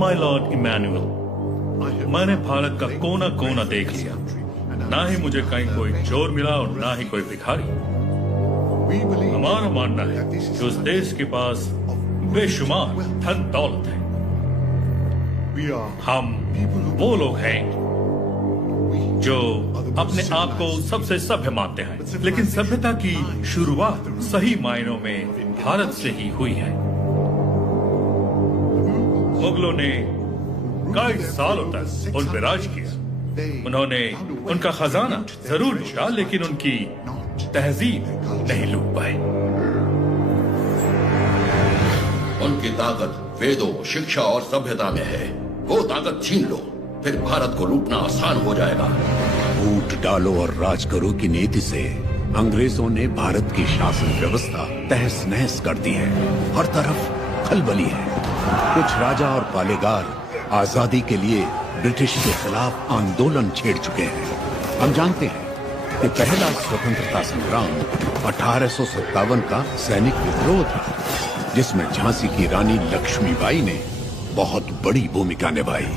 My Lord Emmanuel, मैंने भारत का कोना कोना देख लिया। ना ही मुझे कहीं कोई चोर मिला और ना ही कोई भिखारी। हमारा मानना है कि उस देश के पास बेशुमार धन दौलत है। हम वो लोग हैं जो अपने आप को सबसे सभ्य मानते हैं, लेकिन सभ्यता की शुरुआत सही मायनों में भारत से ही हुई है। मुगलों ने कई सालों तक उन पर राज किया। उन्होंने उनका खजाना जरूर लूटा, लेकिन उनकी तहजीब नहीं लूट पाए। उनकी ताकत वेदों, शिक्षा और सभ्यता में है। वो ताकत छीन लो, फिर भारत को लूटना आसान हो जाएगा। फूट डालो और राज करो की नीति से अंग्रेजों ने भारत की शासन व्यवस्था तहस नहस कर दी है। हर तरफ खलबली है। कुछ राजा और पालेगार आजादी के लिए ब्रिटिश के खिलाफ आंदोलन छेड़ चुके हैं। हम जानते हैं कि पहला स्वतंत्रता संग्राम 1857 का सैनिक विद्रोह था, जिसमें झांसी की रानी लक्ष्मीबाई ने बहुत बड़ी भूमिका निभाई।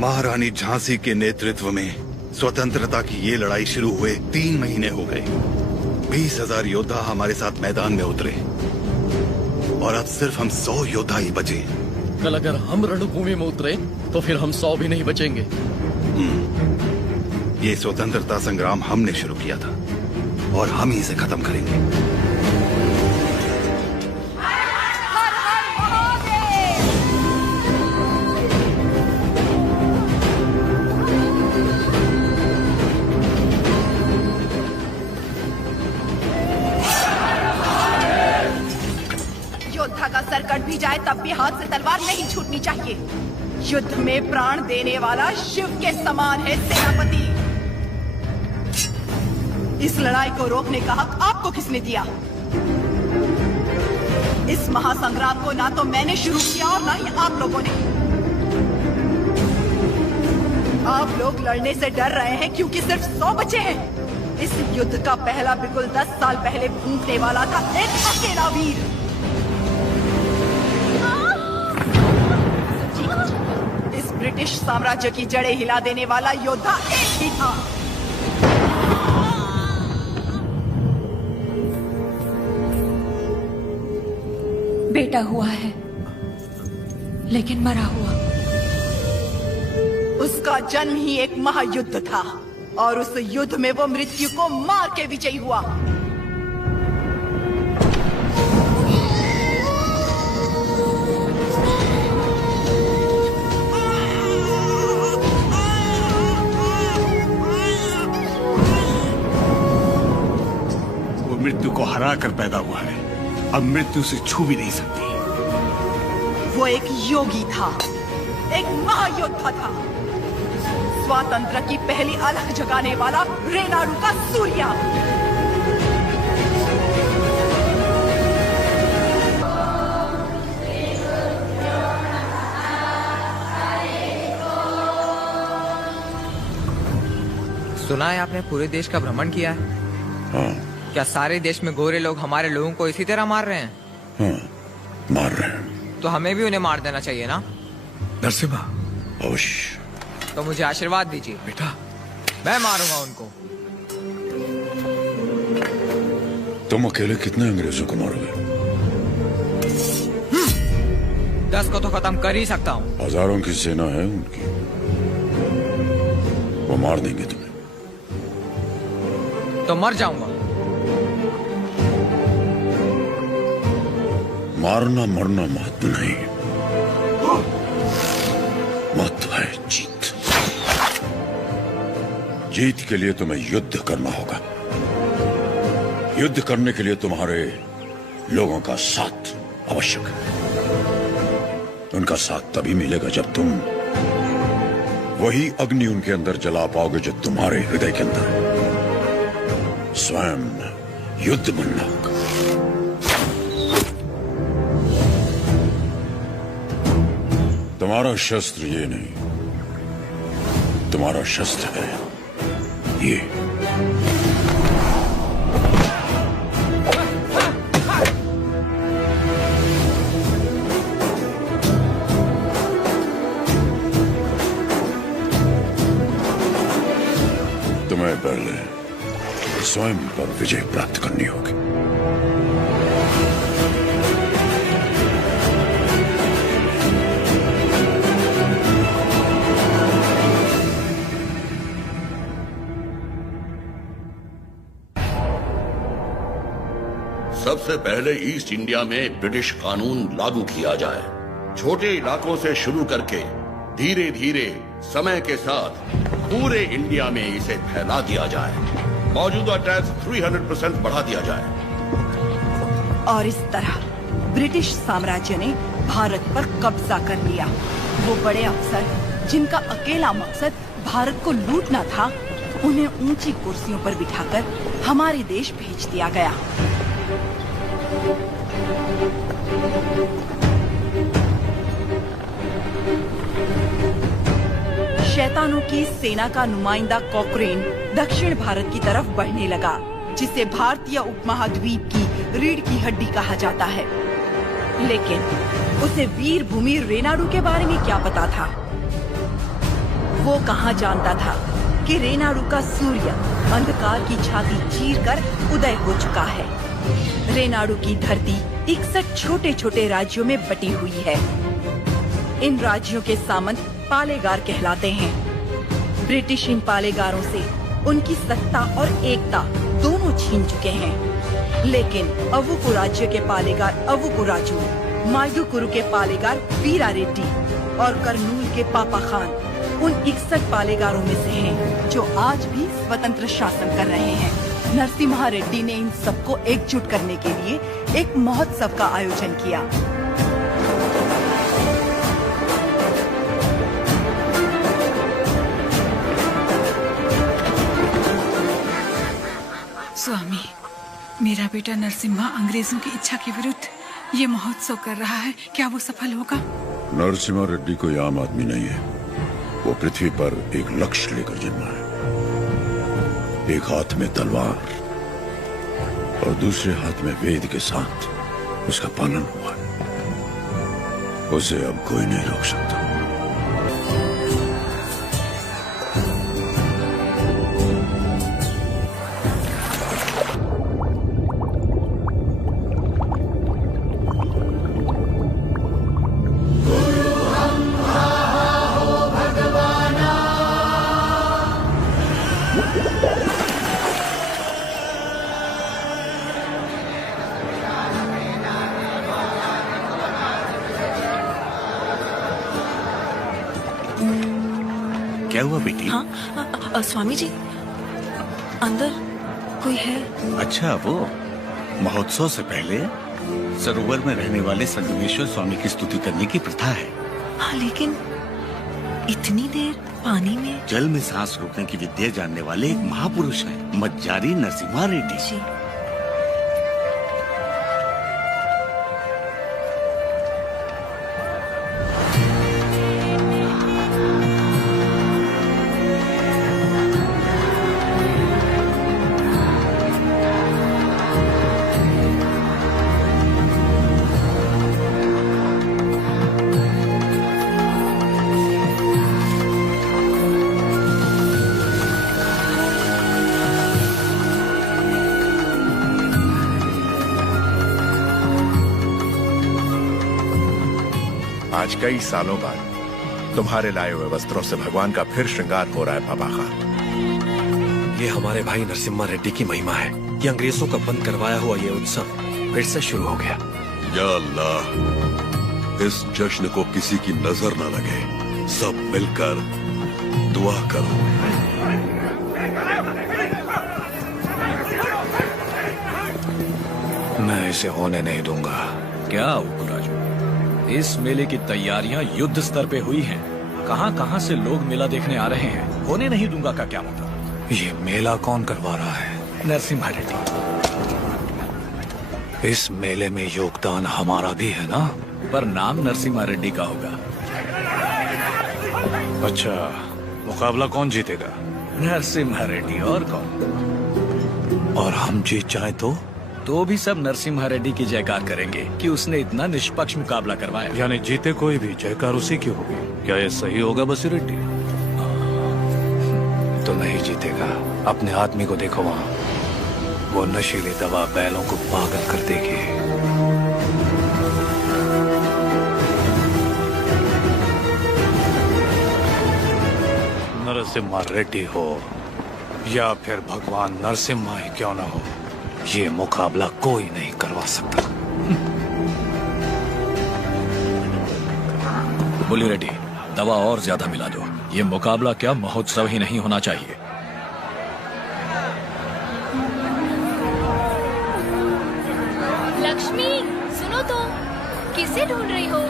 महारानी झांसी के नेतृत्व में स्वतंत्रता की ये लड़ाई शुरू हुए 3 महीने हो गए। 20,000 योद्धा हमारे साथ मैदान में उतरे और अब सिर्फ हम 100 योद्धा ही बचे। कल अगर हम रणभूमि में उतरे तो फिर हम 100 भी नहीं बचेंगे। ये स्वतंत्रता संग्राम हमने शुरू किया था और हम ही इसे खत्म करेंगे। कट भी जाए तब भी हाथ से तलवार नहीं छूटनी चाहिए। युद्ध में प्राण देने वाला शिव के समान है सेनापति। इस लड़ाई को रोकने का हक आपको किसने दिया? इस महासंग्राम को ना तो मैंने शुरू किया और ना ही आप लोगों ने। आप लोग लड़ने से डर रहे हैं क्योंकि सिर्फ 100 बचे हैं। इस युद्ध का पहला बिगुल 10 साल पहले फूंकने वाला था एक अकेला वीर। ब्रिटिश साम्राज्य की जड़ें हिला देने वाला योद्धा एक ही था। बेटा हुआ है, लेकिन मरा हुआ। उसका जन्म ही एक महायुद्ध था और उस युद्ध में वो मृत्यु को मार के विजयी हुआ। मृत्यु को हरा कर पैदा हुआ है, अब मृत्यु से छू भी नहीं सकती। वो एक योगी था, एक महायोद्धा था, स्वातंत्र की पहली अलख जगाने वाला रेनाडू का सूर्या। सुना है आपने पूरे देश का भ्रमण किया है? हाँ। क्या सारे देश में गोरे लोग हमारे लोगों को इसी तरह मार रहे हैं? हाँ, मार रहे हैं। तो हमें भी उन्हें मार देना चाहिए ना? नरसिम्हा, अवश्य। तो मुझे आशीर्वाद दीजिए बेटा। मैं मारूंगा उनको। तुम अकेले कितने अंग्रेजों को मारोगे? 10 को तो खत्म कर ही सकता हूँ। हजारों की सेना है उनकी, वो मार देंगे तुम्हें। तो मर जाऊंगा। मारना मरना महत्व नहीं, महत्व है जीत। जीत के लिए तुम्हें युद्ध करना होगा। युद्ध करने के लिए तुम्हारे लोगों का साथ आवश्यक है। उनका साथ तभी मिलेगा जब तुम वही अग्नि उनके अंदर जला पाओगे जो तुम्हारे हृदय के अंदर है। स्वयं युद्ध मन्नक। तुम्हारा शस्त्र ये नहीं, तुम्हारा शस्त्र है ये। तुम्हें पहले स्वयं पर विजय प्राप्त करनी होगी। सबसे पहले ईस्ट इंडिया में ब्रिटिश कानून लागू किया जाए। छोटे इलाकों से शुरू करके धीरे धीरे समय के साथ पूरे इंडिया में इसे फैला दिया जाए। मौजूदा टैक्स 300% बढ़ा दिया जाए। और इस तरह ब्रिटिश साम्राज्य ने भारत पर कब्जा कर लिया। वो बड़े अफसर जिनका अकेला मकसद भारत को लूटना था, उन्हें ऊंची कुर्सियों पर बिठाकर हमारे देश भेज दिया गया। शैतानों की सेना का नुमाइंदा कॉकरेन दक्षिण भारत की तरफ बढ़ने लगा, जिसे भारतीय उपमहाद्वीप की रीढ़ की हड्डी कहा जाता है। लेकिन उसे वीर भूमि रेनाडू के बारे में क्या पता था? वो कहाँ जानता था कि रेनाडू का सूर्य अंधकार की छाती चीरकर उदय हो चुका है। रेनाडू की धरती 61 छोटे छोटे राज्यों में बटी हुई है। इन राज्यों के सामंत पालेगार कहलाते हैं। ब्रिटिश इन पालेगारों से उनकी सत्ता और एकता दोनों छीन चुके हैं। लेकिन अवुकु राज्य के पालेगार अवुकु राजू, मायदुकुरु के पालेगार वीरा रेड्डी और कर्नूल के पापा खान उन 61 पालेगारों में से हैं, जो आज भी स्वतंत्र शासन कर रहे हैं। नरसिम्हा रेड्डी ने इन सबको एकजुट करने के लिए एक महोत्सव का आयोजन किया। स्वामी, मेरा बेटा नरसिम्हा अंग्रेजों की इच्छा के विरुद्ध ये महोत्सव कर रहा है। क्या वो सफल होगा? नरसिम्हा रेड्डी कोई आम आदमी नहीं है। वो पृथ्वी पर एक लक्ष्य लेकर जन्मा है। एक हाथ में तलवार और दूसरे हाथ में वेद के साथ उसका पालन हुआ है। उसे अब कोई नहीं रोक सकता। क्या हुआ बेटी? हाँ, स्वामी जी, अंदर कोई है? अच्छा, वो महोत्सव से पहले सरोवर में रहने वाले संगमेश्वर स्वामी की स्तुति करने की प्रथा है। हाँ, लेकिन इतनी देर पानी में? जल में सांस रोकने की विद्या जानने वाले एक महापुरुष हैं, मज्जारी नरसिम्हा रेड्डी जी। आज कई सालों बाद तुम्हारे लाए हुए वस्त्रों से भगवान का फिर श्रृंगार हो रहा है पापा खान। ये हमारे भाई नरसिम्हा रेड्डी की महिमा है। ये अंग्रेजों का बंद करवाया हुआ ये उत्सव फिर से शुरू हो गया। या अल्लाह, इस जश्न को किसी की नजर न लगे। सब मिलकर दुआ करो। मैं इसे होने नहीं दूंगा। क्या उपराजू, इस मेले की तैयारियां युद्ध स्तर पे हुई हैं। कहां-कहां से लोग मेला देखने आ रहे हैं। होने नहीं दूंगा का क्या मतलब? ये मेला कौन करवा रहा है? नरसिम्हा रेड्डी। इस मेले में योगदान हमारा भी है ना? पर नाम नरसिम्हा रेड्डी का होगा। अच्छा, मुकाबला कौन जीतेगा? नरसिम्हा रेड्डी, और कौन? और हम जीत जाए तो भी सब नरसिम्हा रेड्डी की जयकार करेंगे कि उसने इतना निष्पक्ष मुकाबला करवाया। यानी जीते कोई भी जयकार उसी की होगी। क्या ये सही होगा बसीरेड्डी? तो नहीं जीतेगा। अपने आदमी को देखो वहाँ, वो नशीली दवा बैलों को पागल कर देगी। नरसिम्हा रेड्डी हो या फिर भगवान नरसिम्हा ही क्यों ना हो, ये मुकाबला कोई नहीं करवा सकता। बोली रेड्डी, दवा और ज्यादा मिला दो। ये मुकाबला क्या महोत्सव ही नहीं होना चाहिए। लक्ष्मी, सुनो तो, किसे ढूंढ रही हो?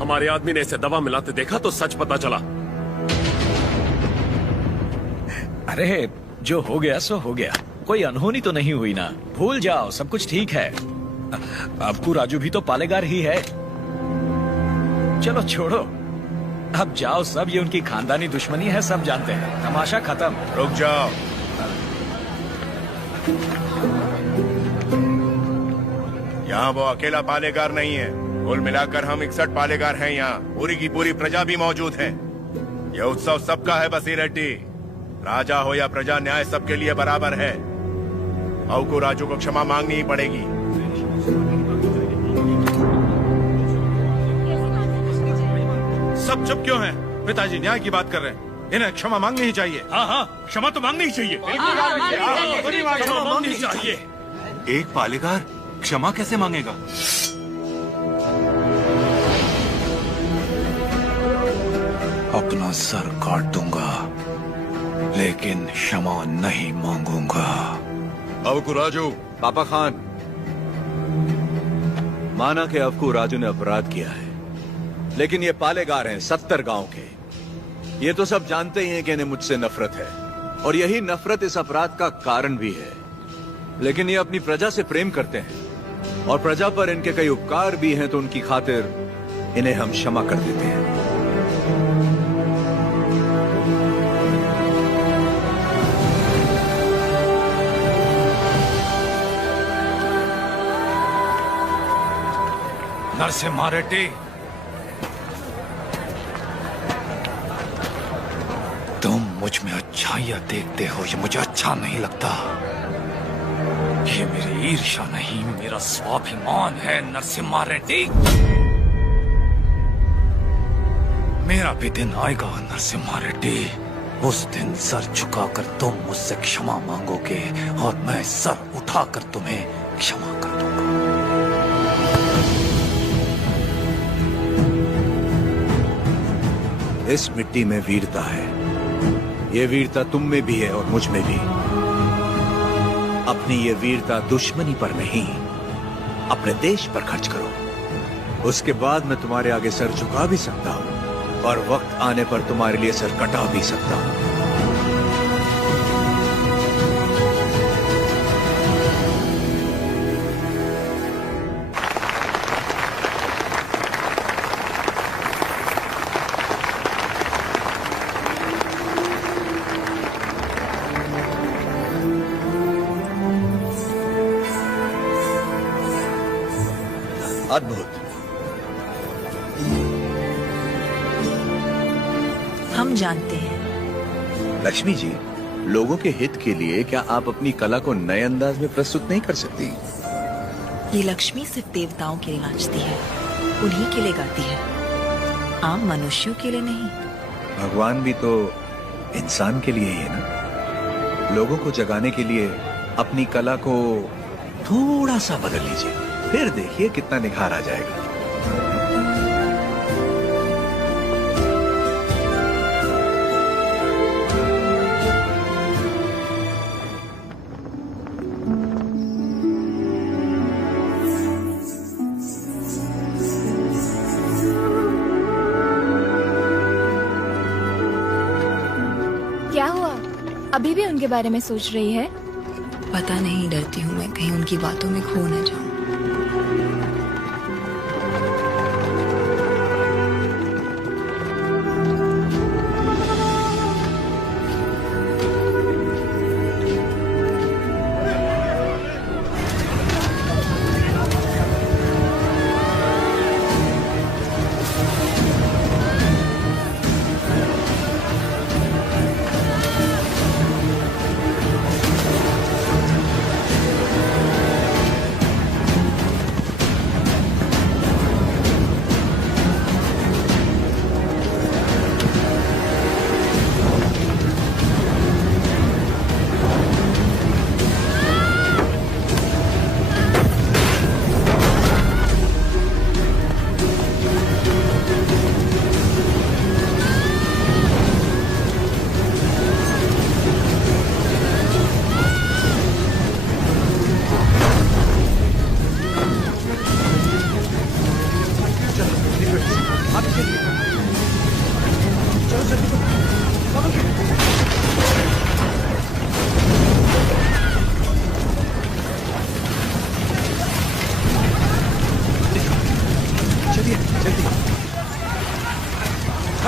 हमारे आदमी ने इसे दवा मिलाते देखा तो सच पता चला। अरे जो हो गया सो हो गया, कोई अनहोनी तो नहीं हुई ना। भूल जाओ, सब कुछ ठीक है। अबकू राजू भी तो पालेगार ही है। चलो छोड़ो, अब जाओ सब, ये उनकी खानदानी दुश्मनी है, सब जानते हैं। तमाशा खत्म। रुक जाओ। यहाँ वो अकेला पालेगार नहीं है, कुल मिलाकर हम 61 पालेगार हैं यहाँ। पूरी की पूरी प्रजा भी मौजूद है। यह उत्सव सबका है बसी रेड्डी। राजा हो या प्रजा, न्याय सबके लिए बराबर है। औ को राजू को क्षमा मांगनी ही पड़ेगी। सब चुप क्यों हैं? पिताजी न्याय की बात कर रहे हैं, इन्हें क्षमा मांगनी ही चाहिए। हाँ हाँ, क्षमा तो मांगनी ही चाहिए। क्षमा मांगनी ही चाहिए। एक पालेगार क्षमा कैसे मांगेगा? अपना सर काट दूंगा, लेकिन क्षमा नहीं मांगूंगा। अवकू राजू। पापा खान, माना कि अवकू राजू ने अपराध किया है, लेकिन ये पालेगार हैं 70 गांव के। ये तो सब जानते ही हैं कि इन्हें मुझसे नफरत है, और यही नफरत इस अपराध का कारण भी है। लेकिन ये अपनी प्रजा से प्रेम करते हैं, और प्रजा पर इनके कई उपकार भी हैं, तो उनकी खातिर इन्हें हम क्षमा कर देते हैं। नरसिम्हा रेड्डी, तुम मुझ में अच्छाइयां देखते हो, ये मुझे अच्छा नहीं लगता। ये मेरी ईर्ष्या नहीं, मेरा स्वाभिमान है नरसिम्हा रेड्डी। मेरा भी दिन आएगा नरसिम्हा रेड्डी, उस दिन सर झुकाकर तुम मुझसे क्षमा मांगोगे, और मैं सर उठाकर तुम्हें क्षमा कर दूंगा। इस मिट्टी में वीरता है। ये वीरता तुम में भी है और मुझ में भी। अपनी ये वीरता दुश्मनी पर नहीं, अपने देश पर खर्च करो। उसके बाद मैं तुम्हारे आगे सर झुका भी सकता हूं, और वक्त आने पर तुम्हारे लिए सर कटा भी सकता हूं। अद्भुत। हम जानते हैं। लक्ष्मी जी, लोगों के हित के लिए क्या आप अपनी कला को नए अंदाज में प्रस्तुत नहीं कर सकती? ये लक्ष्मी सिर्फ देवताओं के लिए नाचती है, उन्हीं के लिए गाती है, आम मनुष्यों के लिए नहीं। भगवान भी तो इंसान के लिए ही है ना। लोगों को जगाने के लिए अपनी कला को थोड़ा सा बदल लीजिए, फिर देखिए कितना निखार आ जाएगा। क्या हुआ? अभी भी उनके बारे में सोच रही है? पता नहीं, डरती हूँ मैं कहीं उनकी बातों में खो न जाऊं।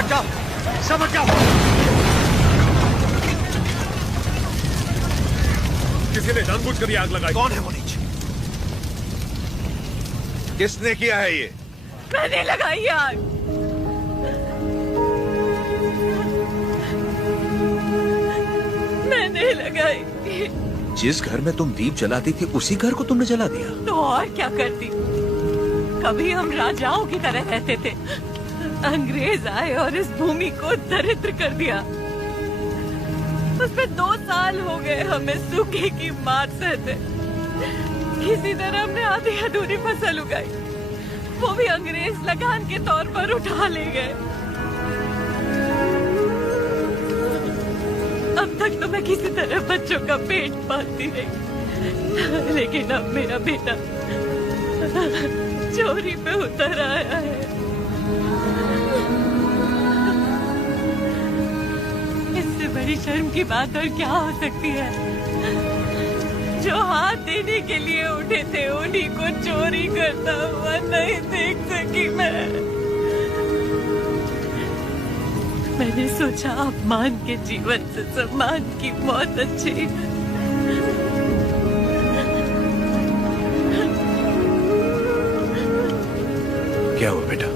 हट जाओ, सब हट जाओ। किसी ने जानबूझकर ये आग लगाई। कौन है वो नीच? किसने किया है ये? मैंने लगाई आग। मैंने लगाई। जिस घर में तुम दीप जलाती थी उसी घर को तुमने जला दिया? तो और क्या करती? कभी हम राजाओं की तरह रहते थे, अंग्रेज आए और इस भूमि को दरिद्र कर दिया। उसमें 2 साल हो गए हमें सूखे की मार सहते। किसी तरह हमने आधी अधूरी फसल उगाई, वो भी अंग्रेज लगान के तौर पर उठा ले गए। अब तक तो मैं किसी तरह बच्चों का पेट पालती रही, लेकिन अब मेरा बेटा चोरी पे उतर आया है। इससे बड़ी शर्म की बात और क्या हो सकती है? जो हाथ देने के लिए उठे थे उन्हीं को चोरी करता हुआ नहीं देख सकी मैं। मैंने सोचा अपमान के जीवन से सम्मान की मौत अच्छी। क्या हुआ बेटा?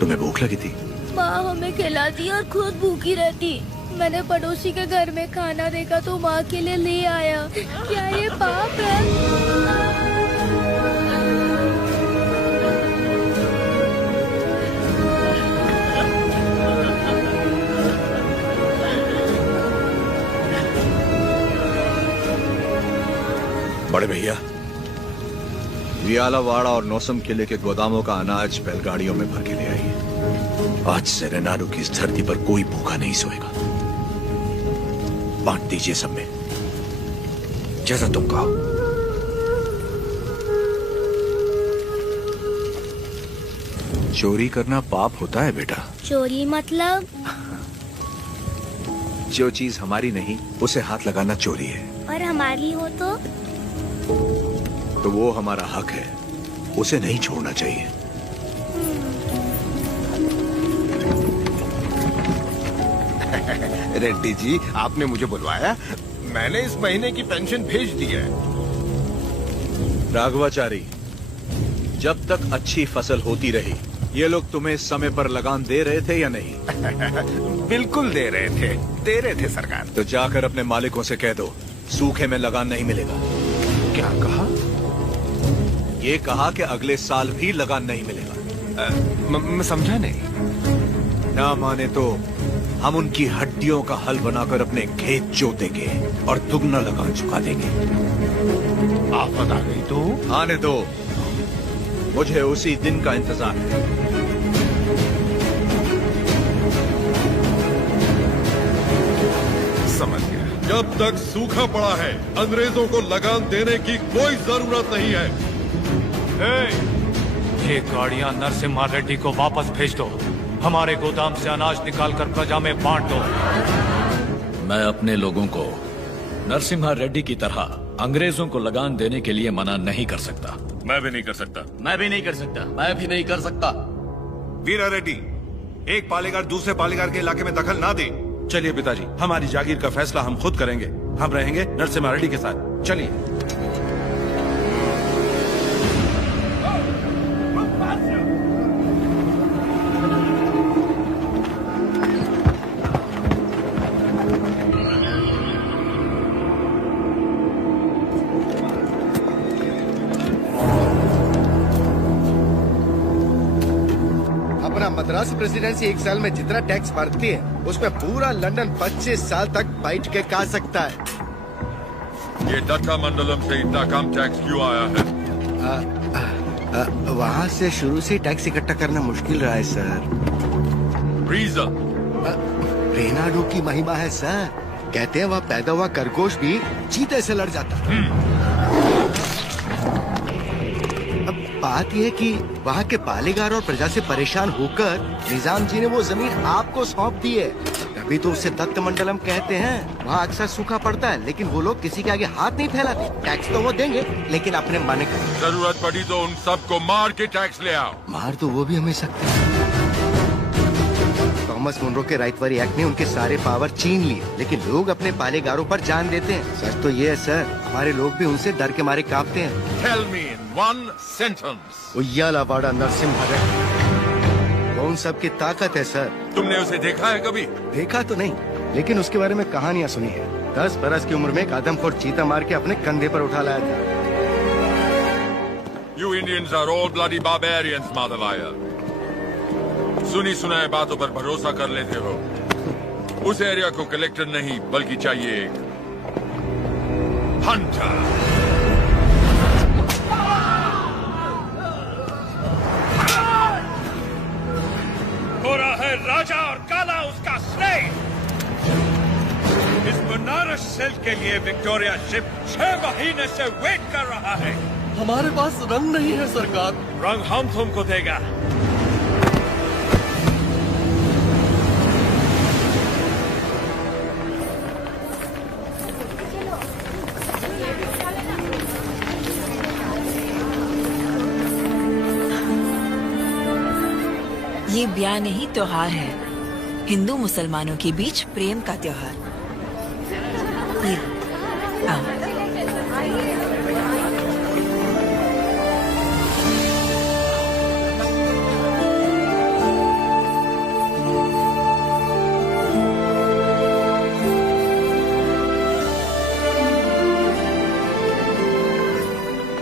तुम्हें भूख लगी थी? माँ हमें खिलाती और खुद भूखी रहती। मैंने पड़ोसी के घर में खाना देखा तो माँ के लिए ले आया। क्या ये पाप है? बड़े भैया, वियालावाड़ा और नौसम किले के गोदामों का अनाज बैलगाड़ियों में भर के ले आइए। आज से रेनाडू की इस धरती पर कोई भूखा नहीं सोएगा। बांट दीजिए सब में, जैसा तुम कहो। चोरी करना पाप होता है बेटा। चोरी मतलब? जो चीज हमारी नहीं उसे हाथ लगाना चोरी है। और हमारी हो तो वो हमारा हक है, उसे नहीं छोड़ना चाहिए। रेड्डी जी, आपने मुझे बुलवाया? मैंने इस महीने की पेंशन भेज दी है। राघवाचारी, जब तक अच्छी फसल होती रही, ये लोग तुम्हें समय पर लगान दे रहे थे या नहीं? बिल्कुल दे रहे थे सरकार। तो जाकर अपने मालिकों से कह दो, सूखे में लगान नहीं मिलेगा। क्या कहा? ये कहा कि अगले साल भी लगान नहीं मिलेगा। मैं समझा नहीं। ना माने तो हम उनकी हड्डियों का हल बनाकर अपने खेत जोतेंगे और दुगना लगान चुका देंगे। आफत आ गई तो? आने दो, मुझे उसी दिन का इंतजार है। समझ गया। जब तक सूखा पड़ा है, अंग्रेजों को लगान देने की कोई जरूरत नहीं है। ये गाड़ियां नरसिम्हा रेड्डी को वापस भेज दो। हमारे गोदाम से अनाज निकालकर प्रजा में बांट दो। मैं अपने लोगों को नरसिम्हा रेड्डी की तरह अंग्रेजों को लगान देने के लिए मना नहीं कर सकता। मैं भी नहीं कर सकता। मैं भी नहीं कर सकता। मैं भी नहीं कर सकता। वीरा रेड्डी, एक पालेगार दूसरे पालेगार के इलाके में दखल ना दे। चलिए पिताजी, हमारी जागीर का फैसला हम खुद करेंगे। हम रहेंगे नरसिम्हा रेड्डी के साथ। चलिए। मद्रास प्रेसिडेंसी 1 साल में जितना टैक्स भरती है उसमें पूरा लंदन 25 साल तक बैठ के खा सकता है। ये दत्ता मंडलम से इतना कम टैक्स क्यों आया है? वहाँ से शुरू से टैक्स इकट्ठा करना मुश्किल रहा है सर। रीजन? रेनाडू की महिमा है सर। कहते हैं वहाँ पैदा हुआ खरगोश भी चीते से लड़ जाता है। बात यह है कि वहाँ के पालेगार और प्रजा से परेशान होकर निजाम जी ने वो जमीन आपको सौंप दी है। तभी तो उसे दत्त मंडलम कहते हैं। वहाँ अक्सर सूखा पड़ता है, लेकिन वो लोग किसी के आगे हाथ नहीं फैलाते। टैक्स तो वो देंगे, लेकिन अपने माने का। जरूरत पड़ी तो उन सबको मार के टैक्स ले आओ। मार तो वो भी हमें सकते हैं। थॉमस मुनरो के राइटवरी एक्ट ने उनके सारे पावर छीन लिए, लेकिन लोग अपने पालेगारों पर जान देते हैं। सच तो ये है सर, हमारे लोग भी उनसे डर के मारे कांपते हैं। Tell me in one sentence. उయ్యాలవాడ Narasimha Reddy, वो उन सब की ताकत है सर। तुमने उसे देखा है कभी? देखा तो नहीं, लेकिन उसके बारे में कहानियाँ सुनी है। 10 बरस की उम्र में एक आदमखोर चीता मार के अपने कंधे पर उठा लाया था। You Indians are all bloody barbarians, Madhavaya. सुनी सुनाए बातों पर भरोसा कर लेते हो। उस एरिया को कलेक्टर नहीं बल्कि चाहिए एक हंटर। गोरा है राजा और काला उसका स्लेव। इस बनारस सेल के लिए विक्टोरिया शिप 6 महीने से वेट कर रहा है। हमारे पास रंग नहीं है सरकार। रंग हम तुमको देगा। ये ब्याह नहीं त्योहार है, हिंदू मुसलमानों के बीच प्रेम का त्योहार। ये आओ।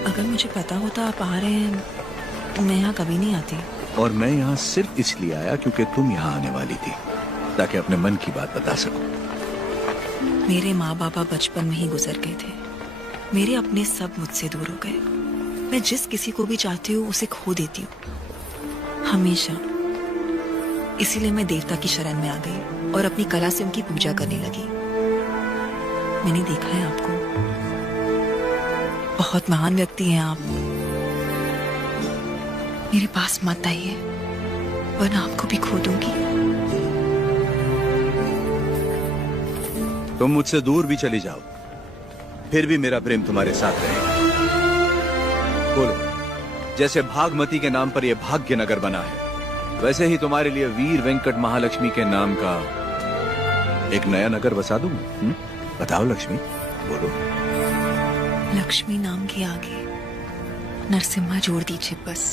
अगर मुझे पता होता आप आ रहे हैं, मैं यहाँ कभी नहीं आती। और मैं यहाँ सिर्फ इसलिए आया क्योंकि तुम यहाँ आने वाली थी, ताकि अपने मन की बात बता सकूं। मेरे माँ बाबा बचपन में ही गुजर गए थे। मेरे अपने सब मुझसे दूर हो गए। मैं जिस किसी को भी चाहती हूँ उसे खो देती हूँ, हमेशा। इसीलिए मैं देवता की शरण में आ गई और अपनी कला से उनकी पूजा करने लगी। मैंने देखा है आपको, बहुत महान व्यक्ति हैं आप। मेरे पास मत आइए, वरना आपको भी खो दूंगी। तुम मुझसे दूर भी चली जाओ, फिर भी मेरा प्रेम तुम्हारे साथ रहेगा। बोलो, जैसे भागमती के नाम पर यह भाग्य नगर बना है, वैसे ही तुम्हारे लिए वीर वेंकट महालक्ष्मी के नाम का एक नया नगर बसा दूं। बताओ लक्ष्मी, बोलो। लक्ष्मी नाम के आगे नरसिम्हा जोड़ दीजिए बस।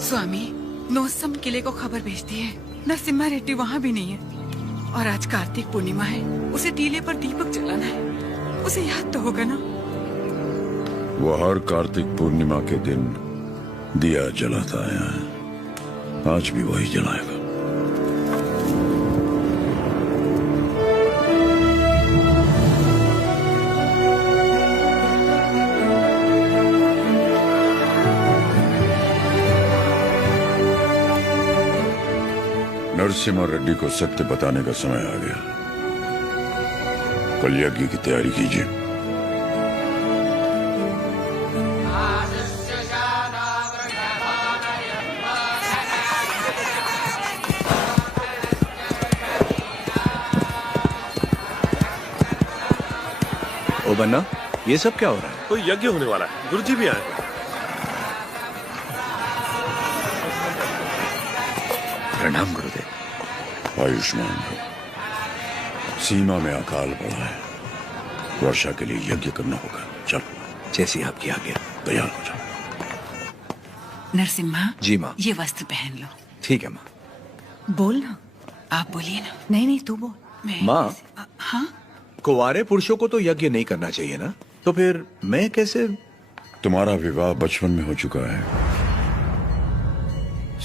स्वामी, नोसम किले को खबर भेजती है, नरसिम्हा रेड्डी वहाँ भी नहीं है। और आज कार्तिक पूर्णिमा है, उसे टीले पर दीपक जलाना है। उसे याद तो होगा ना? वो हर कार्तिक पूर्णिमा के दिन दिया जलाता आया है, आज भी वही जलाएगा। नरसिम्हा रेड्डी को सत्य बताने का समय आ गया। कल यज्ञ की तैयारी कीजिए। ओ बन्ना, ये सब क्या हो रहा है? कोई यज्ञ होने वाला है, गुरुजी भी आए। प्रणाम गुरुदेव। आयुष्मान हो। सीमा में अकाल पड़ा है, वर्षा के लिए यज्ञ करना होगा। चलो, जैसी आपकी आज्ञा। तैयार हो जाओ। नरसिम्हा जी माँ। ये वस्त्र पहन लो। ठीक है माँ। बोल ना। आप बोलिए ना। नहीं नहीं, तू बोल। माँ, हाँ, कुंवारे पुरुषों को तो यज्ञ नहीं करना चाहिए ना, तो फिर मैं कैसे? तुम्हारा विवाह बचपन में हो चुका है,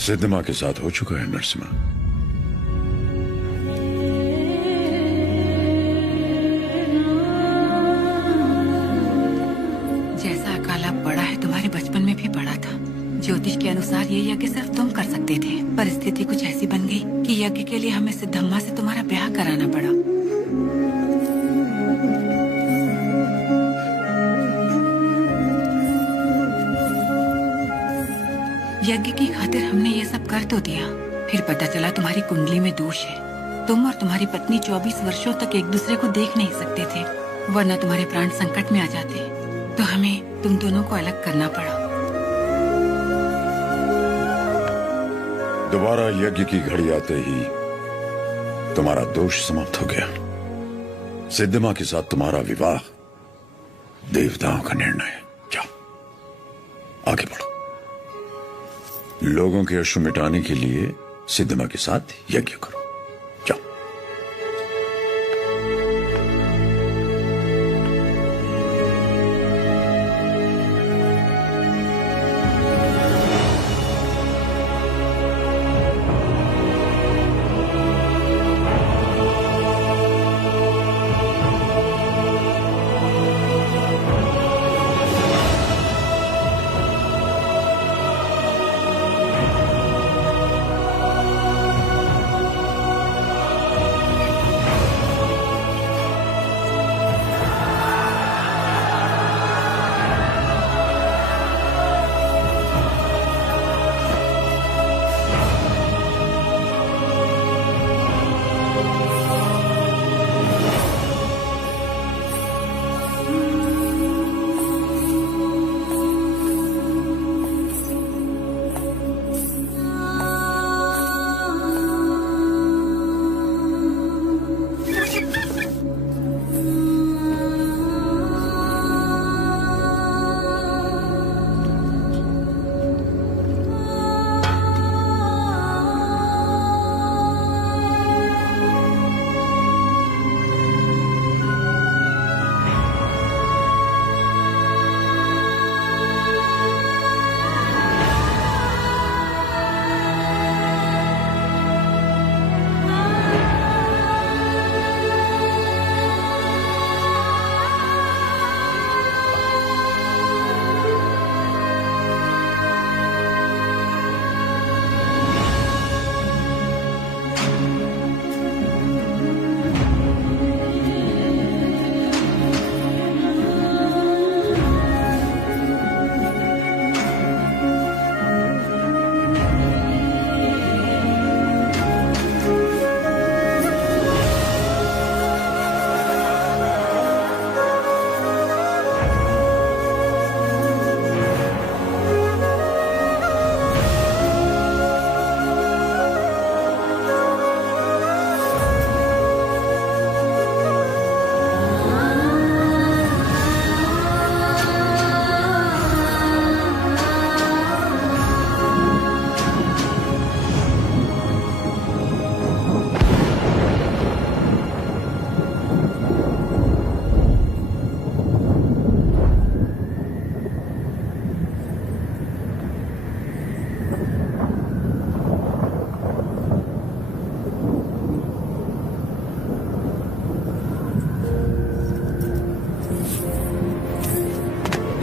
सिद्धमा के साथ हो चुका है नरसिम्हा। जैसा अकाला पड़ा है तुम्हारे बचपन में भी पड़ा था। ज्योतिष के अनुसार ये यज्ञ सिर्फ तुम कर सकते थे। परिस्थिति कुछ ऐसी बन गई कि यज्ञ के लिए हमें सिद्धम्मा से तुम्हारा ब्याह कराना पड़ा। यज्ञ की खातिर हमने ये सब कर तो दिया, फिर पता चला तुम्हारी कुंडली में दोष है। तुम और तुम्हारी पत्नी 24 वर्षों तक एक दूसरे को देख नहीं सकते थे, वरना तुम्हारे प्राण संकट में आ जाते। तो हमें तुम दोनों को अलग करना पड़ा। दोबारा यज्ञ की घड़ी आते ही तुम्हारा दोष समाप्त हो गया। सिद्धिमा के साथ तुम्हारा विवाह देवताओं का निर्णय है। जाओ आगे बढ़ो। लोगों के अश्रु मिटाने के लिए सिद्धिमा के साथ यज्ञ करो।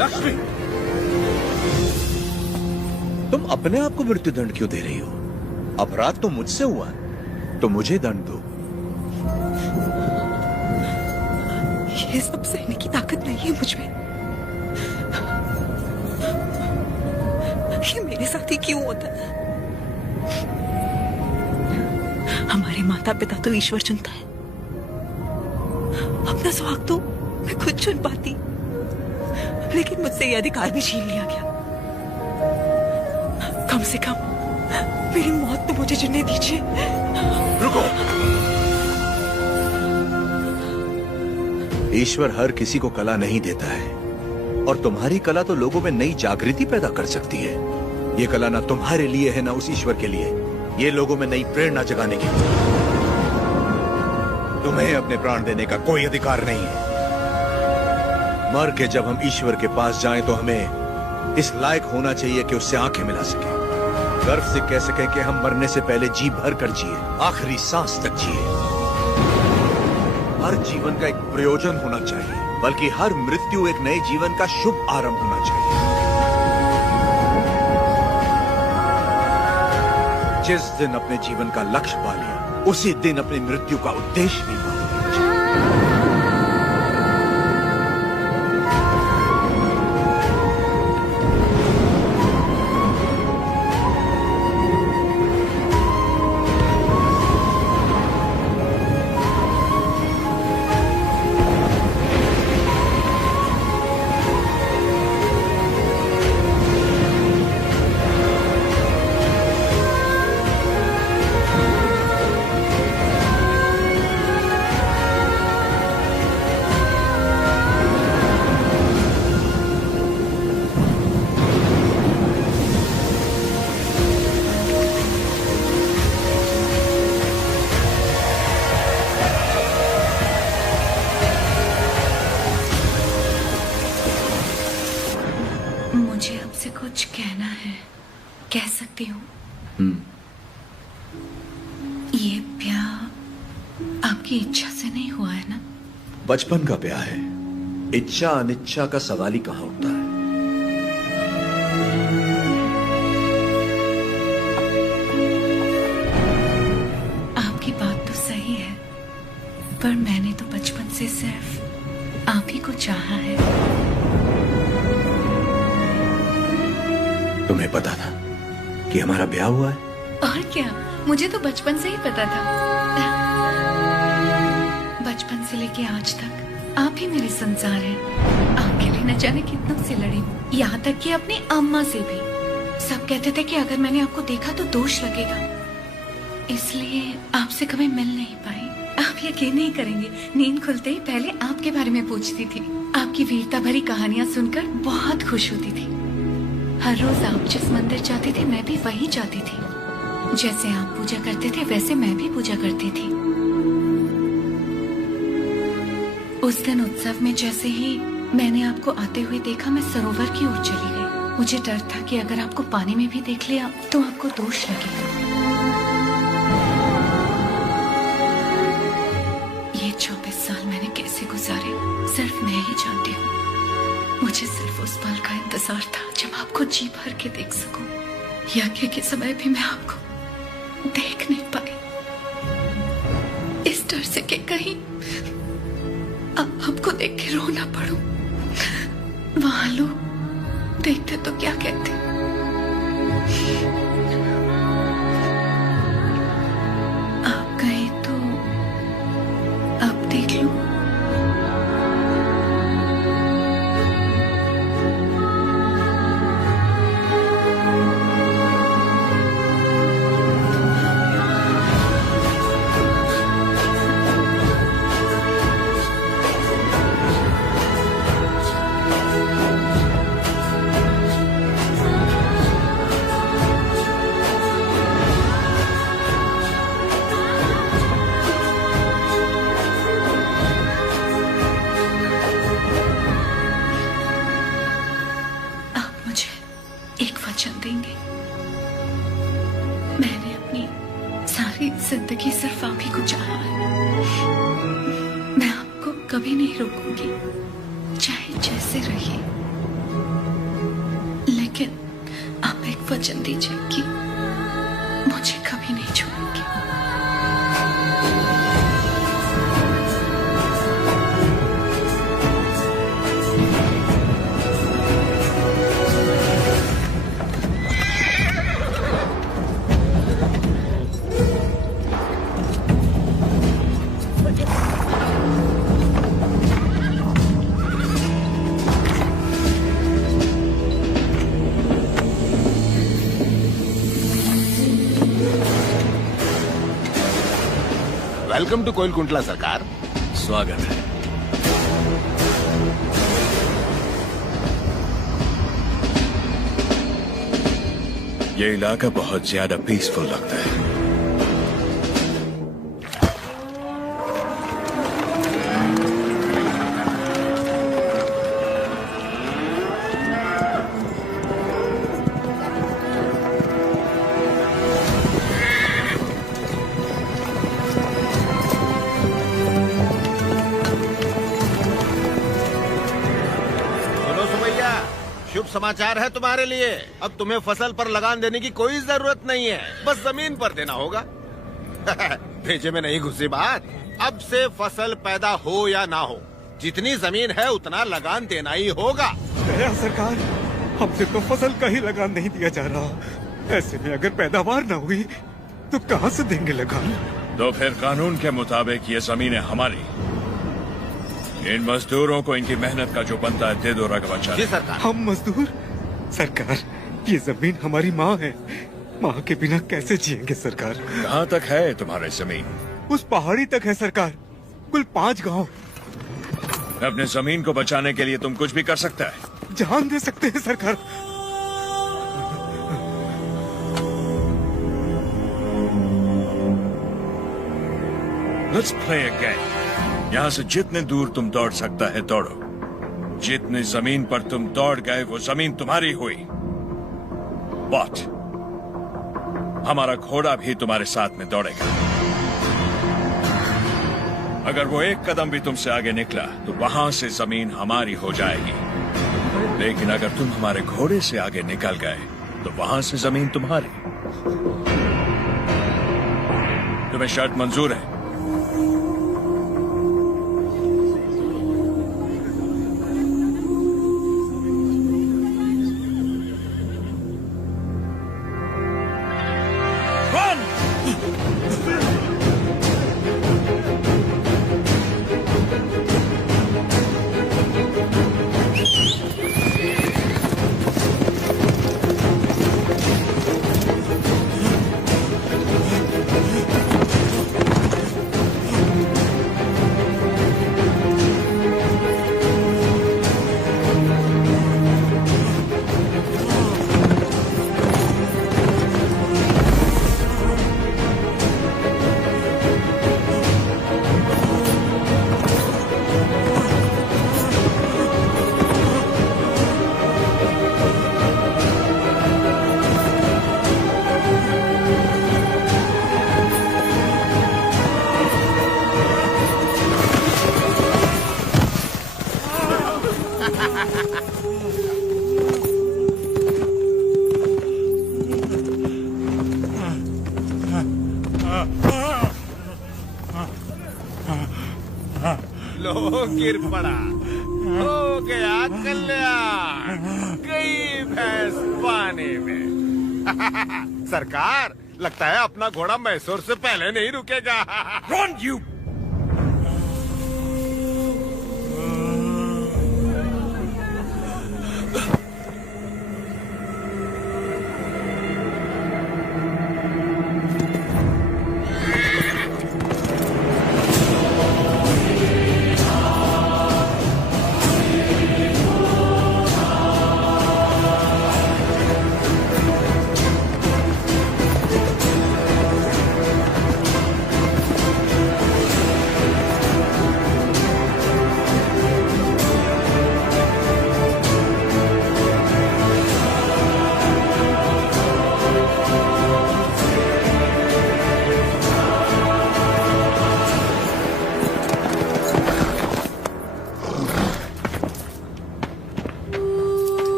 लक्ष्मी, तुम अपने आप को मृत्यु दंड क्यों दे रही हो? अपराध तो मुझसे हुआ, तो मुझे दंड दो। ये सब सहने की ताकत नहीं है मुझ में। ये मेरे साथ ही क्यों होता है? हमारे माता पिता तो ईश्वर चुनता है, अपना सुहाग तो मैं खुद चुन पाती, लेकिन मुझसे ये अधिकार भी छीन लिया गया। कम से कम मेरी मौत तो मुझे चुनने दीजिए। रुको। ईश्वर हर किसी को कला नहीं देता है, और तुम्हारी कला तो लोगों में नई जागृति पैदा कर सकती है। ये कला ना तुम्हारे लिए है ना उस ईश्वर के लिए, ये लोगों में नई प्रेरणा जगाने की। तुम्हें अपने प्राण देने का कोई अधिकार नहीं है। मर के जब हम ईश्वर के पास जाएं तो हमें इस लायक होना चाहिए कि उससे आंखें मिला सके, गर्व से कह सके कि हम मरने से पहले जी भर कर जिए, आखिरी सांस तक जिए। हर जीवन का एक प्रयोजन होना चाहिए, बल्कि हर मृत्यु एक नए जीवन का शुभ आरंभ होना चाहिए। जिस दिन अपने जीवन का लक्ष्य पा लिया, उसी दिन अपनी मृत्यु का उद्देश्य भी पा लिया। मुझे आपसे कुछ कहना है, कह सकती हूँ? ये ब्याह आपकी इच्छा से नहीं हुआ है ना? बचपन का ब्याह है, इच्छा अनिच्छा का सवाल ही कहाँ उठता है। आपकी बात तो सही है, पर मैंने तो बचपन से सिर्फ आप ही को चाहा है। तुम्हें पता था कि हमारा ब्याह हुआ है? और क्या, मुझे तो बचपन से ही पता था। बचपन से लेके आज तक आप ही मेरे संसार हैं। आपके लिए न जाने कितनों से लड़ी हूँ, यहाँ तक कि अपनी अम्मा से भी। सब कहते थे कि अगर मैंने आपको देखा तो दोष लगेगा, इसलिए आपसे कभी मिल नहीं पाई। आप यकीन नहीं करेंगे, नींद खुलते ही पहले आपके बारे में पूछती थी। आपकी वीरता भरी कहानियाँ सुनकर बहुत खुश होती थी। हर रोज आप जिस मंदिर जाती थी मैं भी वही जाती थी। जैसे आप पूजा करते थे वैसे मैं भी पूजा करती थी। उस दिन उत्सव में जैसे ही मैंने आपको आते हुए देखा, मैं सरोवर की ओर चली गई। मुझे डर था कि अगर आपको पानी में भी देख लिया तो आपको दोष लगेगा। ये 24 साल मैंने कैसे गुजारे सिर्फ मैं ही जानती हूँ। मुझे सिर्फ उस पल का इंतजार था जब आपको जी भर के देख सकूं। यज्ञ के समय भी मैं आपको देख नहीं पाई, इस डर से कि कहीं आपको देख के रो ना पड़ूं। वहां लोग देखते तो क्या कहते। आप गए तो अब देख लो। जिंदगी सिर्फ आप ही को चाहा है। मैं आपको कभी नहीं रोकूंगी, चाहे जैसे रहिए, लेकिन आप एक वचन दीजिए कि मुझे कभी नहीं छोड़ेंगे। वेलकम टू कोइलकुंटला सरकार। स्वागत है। ये इलाका बहुत ज्यादा पीसफुल लगता है। शुभ समाचार है तुम्हारे लिए। अब तुम्हें फसल पर लगान देने की कोई जरूरत नहीं है, बस जमीन पर देना होगा। भेजे में नहीं घुसी बात। अब से फसल पैदा हो या ना हो, जितनी जमीन है उतना लगान देना ही होगा। सरकार, हमसे तो फसल का ही लगान नहीं दिया जा रहा। ऐसे में अगर पैदावार ना हुई तो कहाँ से देंगे लगान? तो फिर कानून के मुताबिक ये जमीन है हमारी। इन मजदूरों को इनकी मेहनत का जो बनता है दे दो रघुवंश। जी सरकार। हम मजदूर? सरकार, ये जमीन हमारी माँ है। माँ के बिना कैसे जिएंगे सरकार? कहाँ तक है तुम्हारी जमीन? उस पहाड़ी तक है सरकार, कुल 5 गांव। अपने जमीन को बचाने के लिए तुम कुछ भी कर सकता है। जान दे सकते हैं सरकार। Let's play a game. यहाँ से जितने दूर तुम दौड़ सकता है दौड़ो। जितनी जमीन पर तुम दौड़ गए वो जमीन तुम्हारी हुई। बट हमारा घोड़ा भी तुम्हारे साथ में दौड़ेगा। अगर वो एक कदम भी तुमसे आगे निकला तो वहां से जमीन हमारी हो जाएगी। लेकिन अगर तुम हमारे घोड़े से आगे निकल गए तो वहां से जमीन तुम्हारी। तुम्हें शर्त मंजूर है? लो गिर पड़ा, हो गया कल्याण, गई भैंस पानी में। सरकार, लगता है अपना घोड़ा मैसूर से पहले नहीं रुकेगा। Run, you!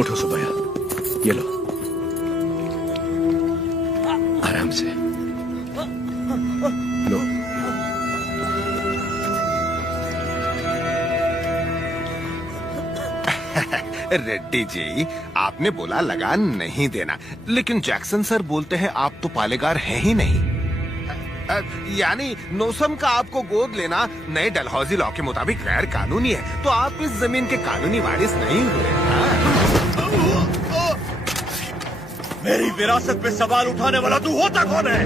उठो सुबैया, ये लो, आराम से लो। रेड्डी जी, आपने बोला लगान नहीं देना, लेकिन जैक्सन सर बोलते हैं आप तो पालेगार हैं ही नहीं। यानी नोसम का आपको गोद लेना नए डलहौजी लॉ के मुताबिक गैर कानूनी है, तो आप इस जमीन के कानूनी वारिस नहीं हुए। मेरी विरासत पे सवाल उठाने वाला तू होता कौन है?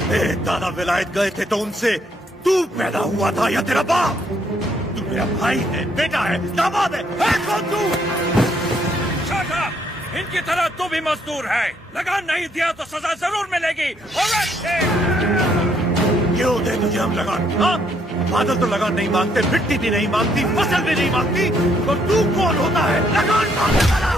तेरे दादा विलायत गए थे तो उनसे तू पैदा हुआ था या तेरा बाप? तू मेरा भाई है, बेटा है, दामाद है कौन तू? शाखा, इनकी तरह तू भी मजदूर है। लगान नहीं दिया तो सजा जरूर मिलेगी। क्यों दे तुझे हम लगान? हाँ? बादल तो लगान नहीं मांगते, मिट्टी भी नहीं मांगती, फसल भी नहीं मांगती, तो तू कौन होता है लगान मांगने वाला?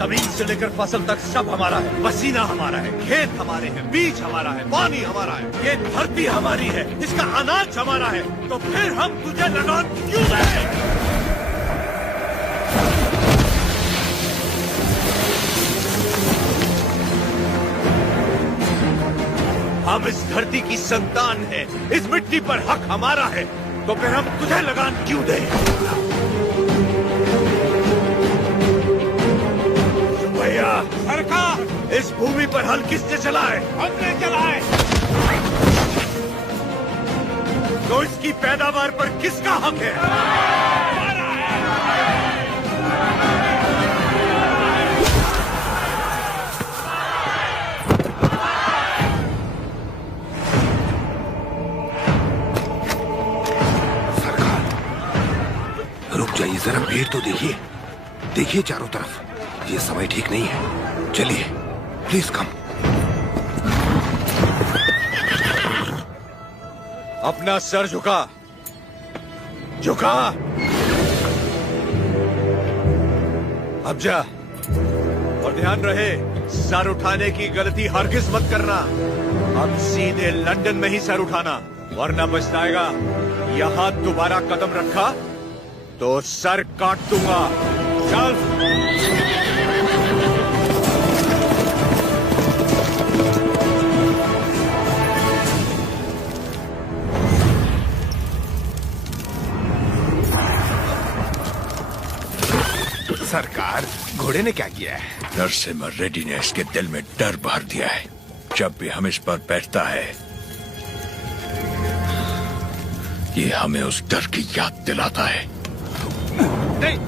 जमीन से लेकर फसल तक सब हमारा है। पसीना हमारा है, खेत हमारे हैं, बीज हमारा है, पानी हमारा है, ये धरती हमारी है, इसका अनाज हमारा है। तो फिर हम तुझे लगान क्यों दें? हम इस धरती की संतान हैं, इस मिट्टी पर हक हमारा है, तो फिर हम तुझे लगान क्यों दें? सरकार, इस भूमि पर हल किसने चलाए? हमने चलाए। तो इसकी पैदावार पर किसका हक है? सरकार, रुक जाइए जरा, भीड़ तो देखिए, देखिए चारों तरफ। ये समय ठीक नहीं है। चलिए, प्लीज कम। अपना सर झुका, झुका। अब जा, और ध्यान रहे, सर उठाने की गलती हरगिज मत करना। अब सीधे लंदन में ही सर उठाना, वरना पछताएगा। यहां दोबारा कदम रखा तो सर काट दूंगा। चल। सरकार, घोड़े ने क्या किया है? नरसिम्हा रेड्डी ने इसके दिल में डर भर दिया है। जब भी हम इस पर बैठता है, ये हमें उस डर की याद दिलाता है। नहीं।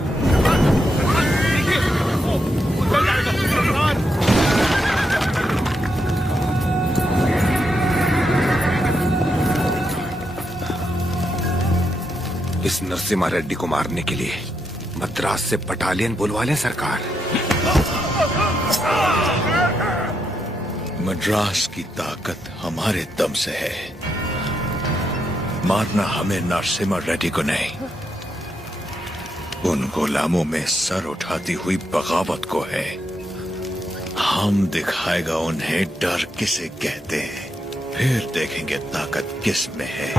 इस नरसिम्हा रेड्डी को मारने के लिए मद्रास से बटालियन बुलवा लें सरकार। मद्रास की ताकत हमारे दम से है। मारना हमें नरसिम्हा रेड्डी को नहीं, उन गुलामों में सर उठाती हुई बगावत को है। हम दिखाएगा उन्हें डर किसे कहते हैं, फिर देखेंगे ताकत किस में है।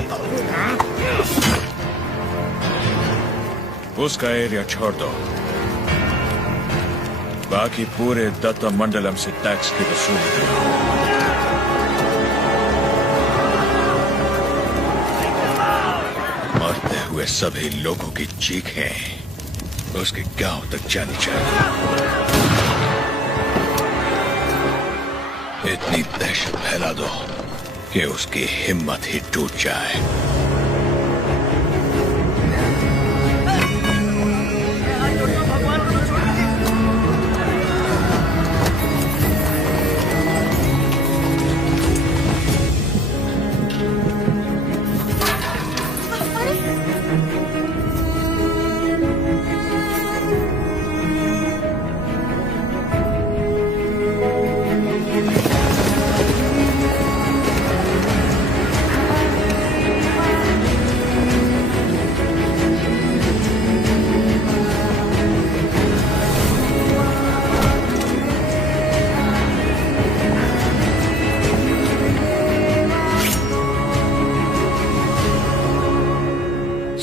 उसका एरिया छोड़ दो, बाकी पूरे दत्त मंडलम से टैक्स की वसूली। मरते हुए सभी लोगों की चीखें उसके गांव तक जानी चाहिए। इतनी दहशत फैला दो कि उसकी हिम्मत ही टूट जाए।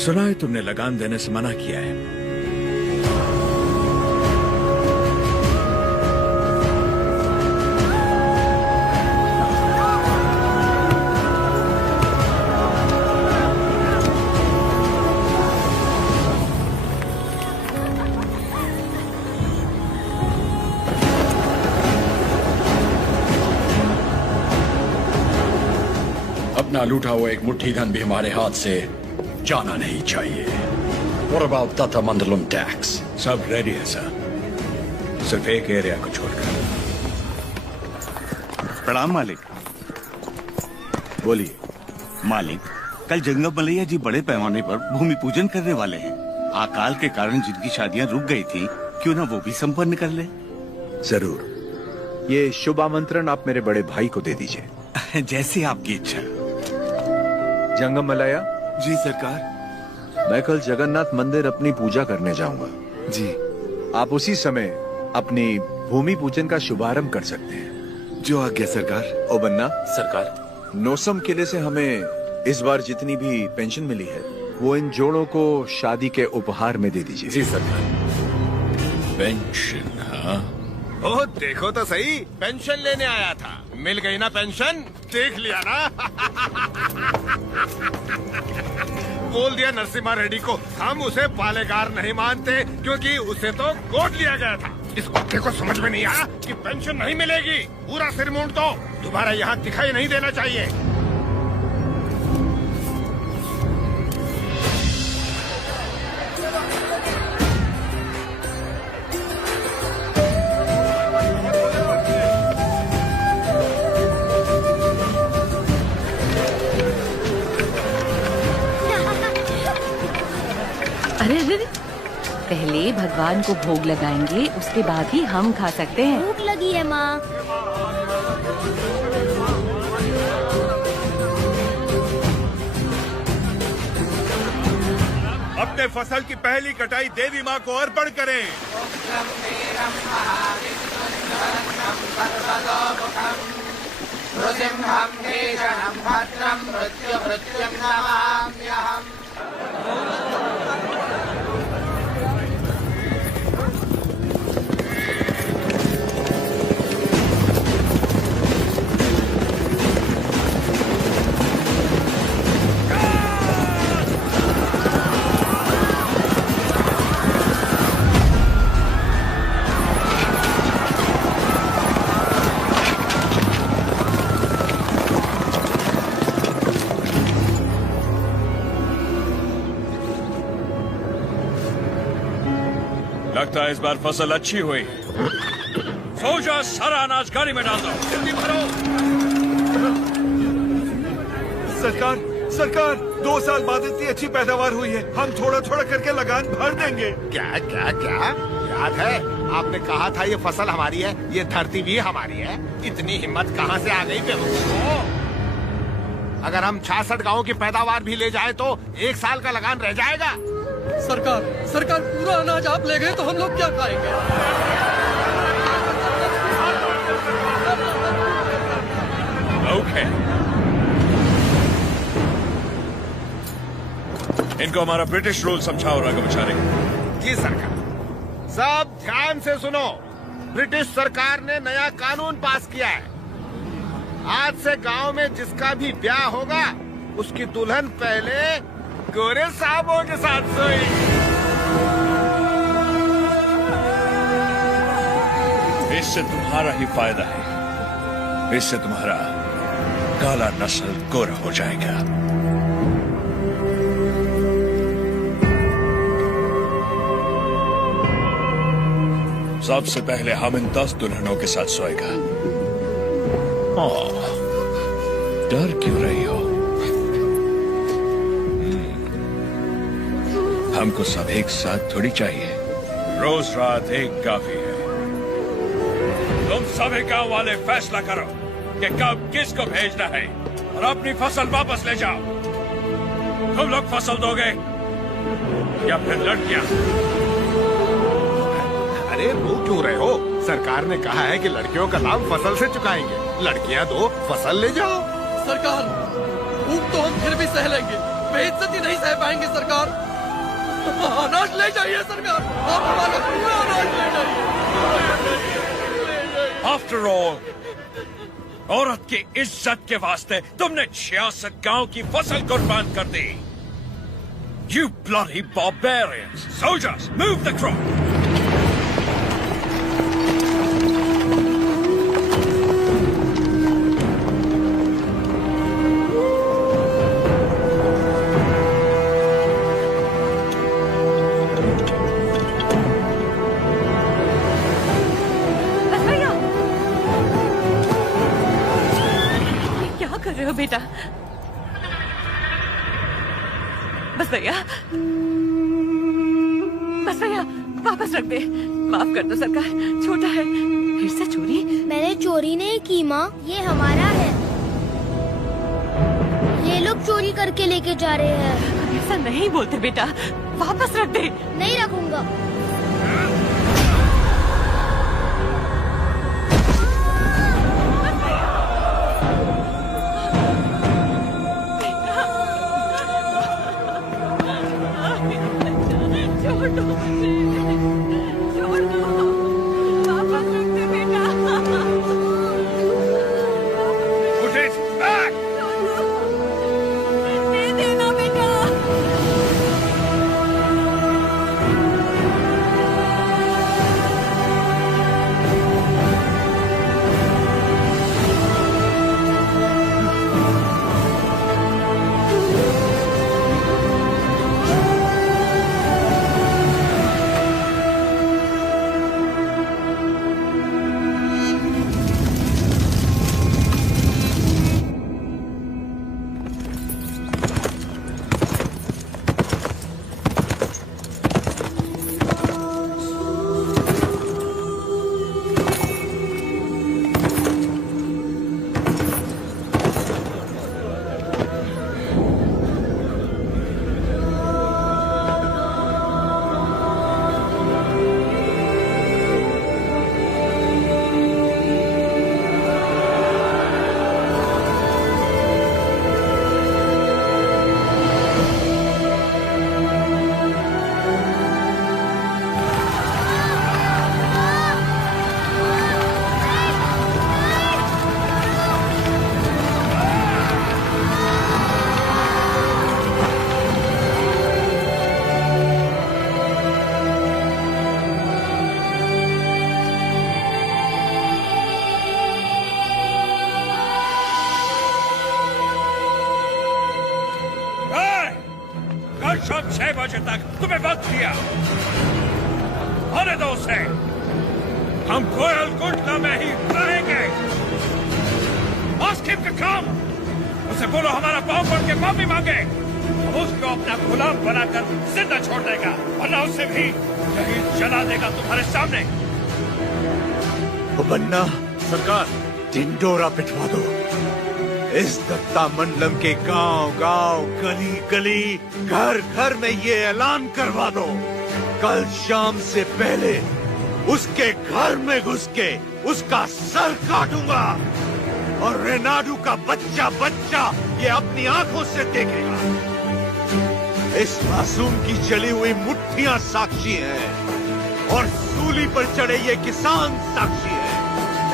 सुना है तुमने लगान देने से मना किया है। अपना लूटा हुआ एक मुट्ठी धन भी हमारे हाथ से जाना नहीं चाहिए। What about Datta Mandalam tax? सब रेडी है सर, सिर्फ एक एरिया को छोड़कर। प्रणाम मालिक। बोलिए। मालिक, कल जंगम मलैया जी बड़े पैमाने पर भूमि पूजन करने वाले हैं। अकाल के कारण जिनकी शादियां रुक गई थी, क्यों ना वो भी संपन्न कर ले। जरूर, ये शुभ आमंत्रण आप मेरे बड़े भाई को दे दीजिए। जैसे आपकी इच्छा। जंगम मलैया जी सरकार। मैं कल जगन्नाथ मंदिर अपनी पूजा करने जाऊंगा। जी। आप उसी समय अपनी भूमि पूजन का शुभारंभ कर सकते हैं। जो आज्ञा सरकार। ओ बन्ना। सरकार। नोसम किले से हमें इस बार जितनी भी पेंशन मिली है, वो इन जोड़ों को शादी के उपहार में दे दीजिए। जी सरकार। पेंशन? हाँ। ओह देखो तो सही, पेंशन लेने आया था। मिल गई ना पेंशन, देख लिया ना। बोल दिया नरसिम्हा रेड्डी को, हम उसे पालेगार नहीं मानते क्योंकि उसे तो गोद लिया गया था। इस कुत्ते को समझ में नहीं आया कि पेंशन नहीं मिलेगी। पूरा सिर मूंड दो, दोबारा यहाँ दिखाई नहीं देना चाहिए। अरे पहले पहले भगवान को भोग लगाएंगे, उसके बाद ही हम खा सकते हैं। भूख लगी है माँ। अपने फसल की पहली कटाई देवी माँ को अर्पण करें। लगता है इस बार फसल अच्छी हुई। सोजा सारा अनाज गाड़ी में डाल दो। जल्दी भरो। सरकार, सरकार, 2 साल बाद इतनी अच्छी पैदावार हुई है, हम थोड़ा थोड़ा करके लगान भर देंगे। क्या क्या क्या याद है आपने कहा था ये फसल हमारी है, ये धरती भी हमारी है। इतनी हिम्मत कहाँ से आ गई बेवकूफों? अगर हम 66 गाँव की पैदावार भी ले जाए तो 1 साल का लगान रह जाएगा। सरकार, सरकार, पूरा अनाज आप ले गए तो हम लोग क्या खाएंगे? ओके। इनको हमारा ब्रिटिश रूल समझाओ राघवाचारी। जी सरकार। सब ध्यान से सुनो। ब्रिटिश सरकार ने नया कानून पास किया है। आज से गांव में जिसका भी ब्याह होगा उसकी दुल्हन पहले गोरे साहबों के साथ सोएगी। इससे तुम्हारा ही फायदा है। इससे तुम्हारा काला नस्ल गोरा हो जाएगा। सबसे पहले हम इन 10 दुल्हनों के साथ सोएगा। डर क्यों रही हो? हमको सब एक साथ थोड़ी चाहिए। रोज रात एक काफी है। तुम सभी गांव वाले फैसला करो कि कब किसको भेजना है और अपनी फसल वापस ले जाओ। तुम लोग फसल दोगे या फिर लड़कियां? अरे रो क्यों रहे हो? सरकार ने कहा है कि लड़कियों का लाभ फसल से चुकाएंगे। लड़कियां दो, फसल ले जाओ। सरकार, भूख तो हम फिर भी सह लेंगे, बेइज्जती नहीं सह पाएंगे सरकार। अनाज ले जाइए सरकार, आप हमारा पूरा अनाज ले जाइए। आफ्टर ऑल, औरत की इज्जत के वास्ते तुमने 66 गांव की फसल कुर्बान कर दी। You bloody barbarians! Soldiers, move the crop! बेटा, बस भैया, बस भैया, वापस रख दे। माफ कर दो सरकार, छोटा है। फिर से चोरी? मैंने चोरी नहीं की माँ, ये हमारा है। ये लोग चोरी करके लेके जा रहे हैं। ऐसा नहीं बोलते बेटा, वापस रख दे। नहीं रखूंगा। शाम 6 बजे तक तुम्हें वक्त दिया। आने दो उसे। हम कोयल कुंडला में ही रहेंगे। Ask him to come. उसे बोलो हमारा पाँव पड़ के माफी मांगे। हम उसको अपना गुलाम बनाकर जिंदा छोड़ देगा, वरना उसे भी यही जला देगा तुम्हारे सामने। बन्ना, सरकार, ढिंडोरा पिटवा दो। इस दत्ता मंडलम के गांव गांव, गली गली, घर घर में ये ऐलान करवा दो, कल शाम से पहले उसके घर में घुस के उसका सर काटूंगा और रेनाडू का बच्चा बच्चा ये अपनी आंखों से देखेगा। इस मासूम की जली हुई मुट्ठियां साक्षी हैं और सूली पर चढ़े ये किसान साक्षी हैं।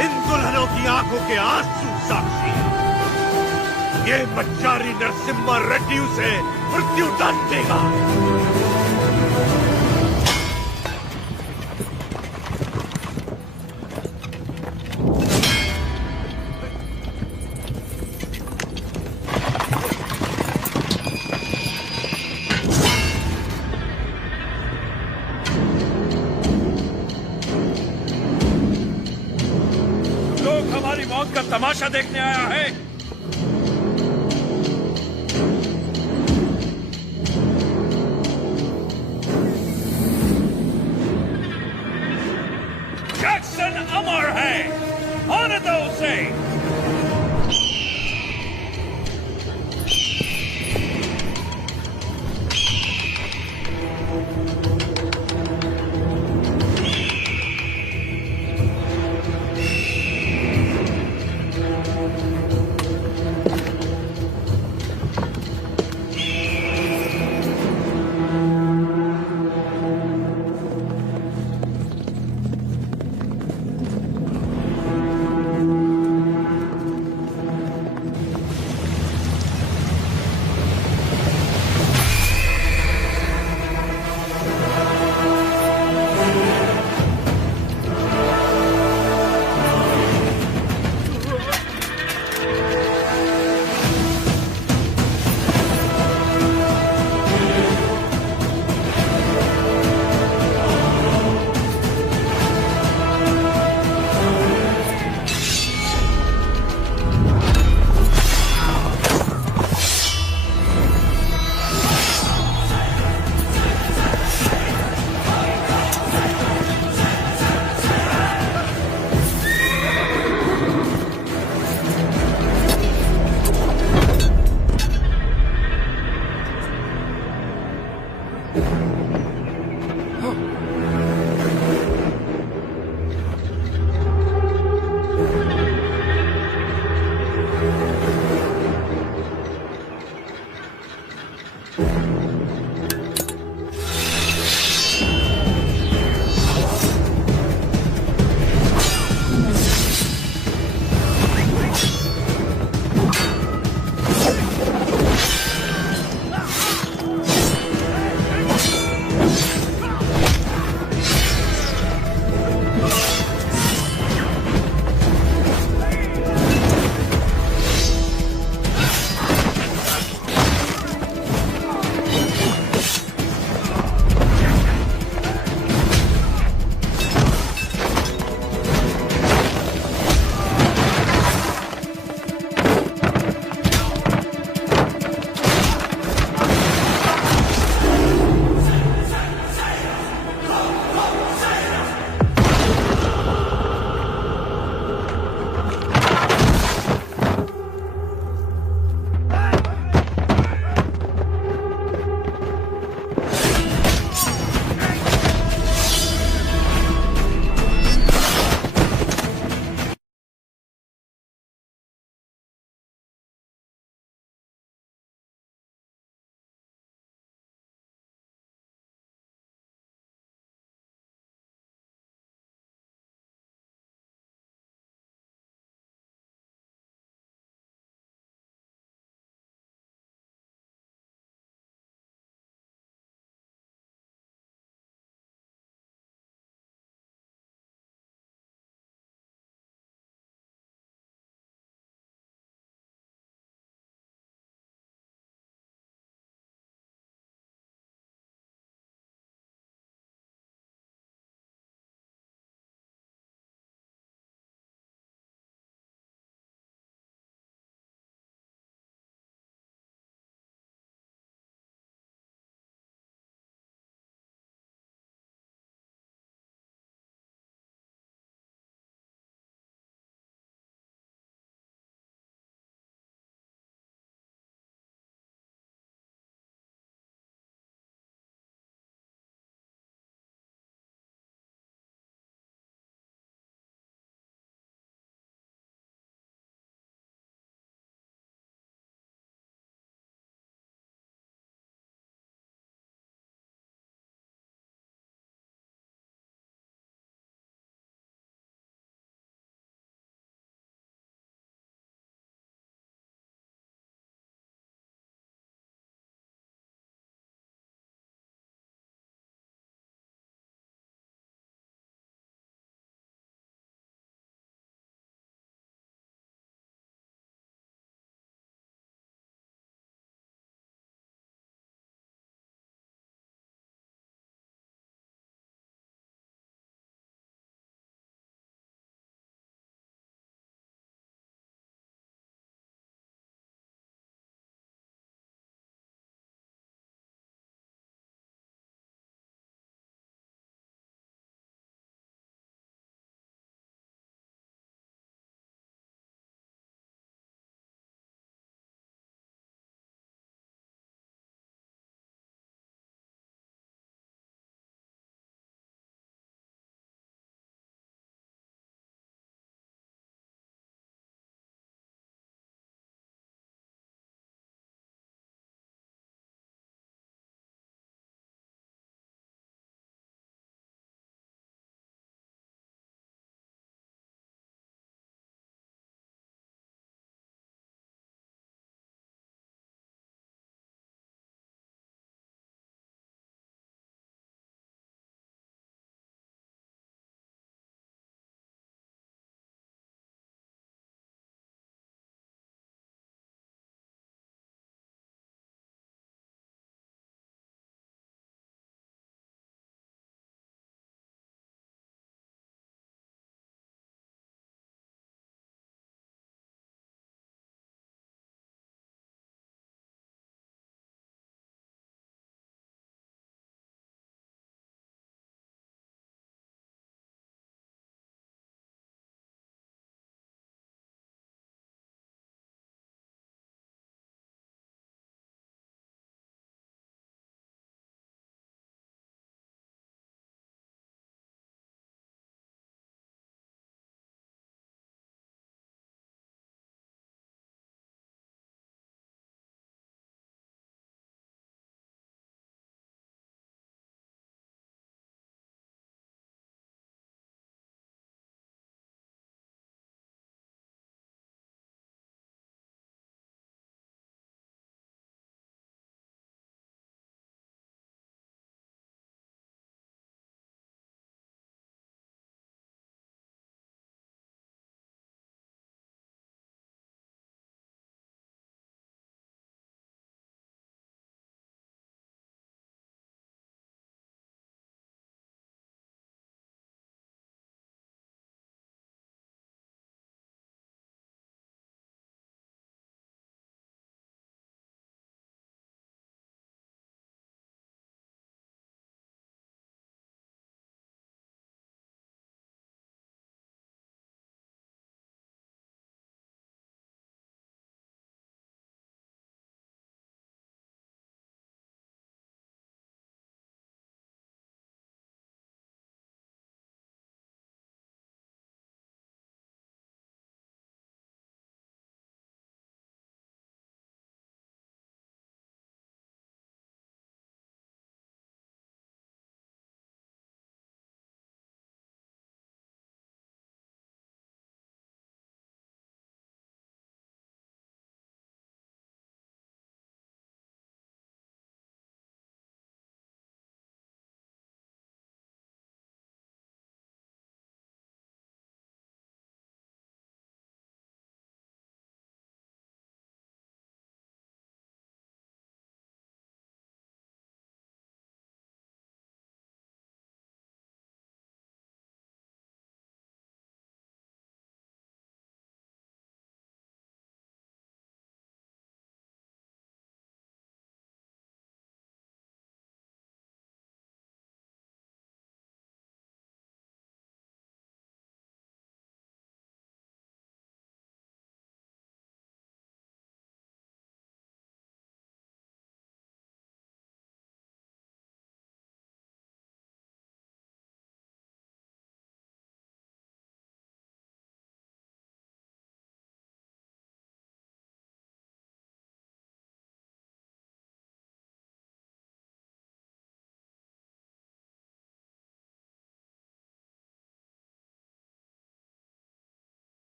इन दुल्हनों की आंखों के आंसू साक्षी हैं। ये बच्चारी नरसिम्हा रेड्डी उसे मृत्यु दंड देगा। लोग हमारी मौत का तमाशा देखने आया है। जैक्सन अमर है, आने दो उसे।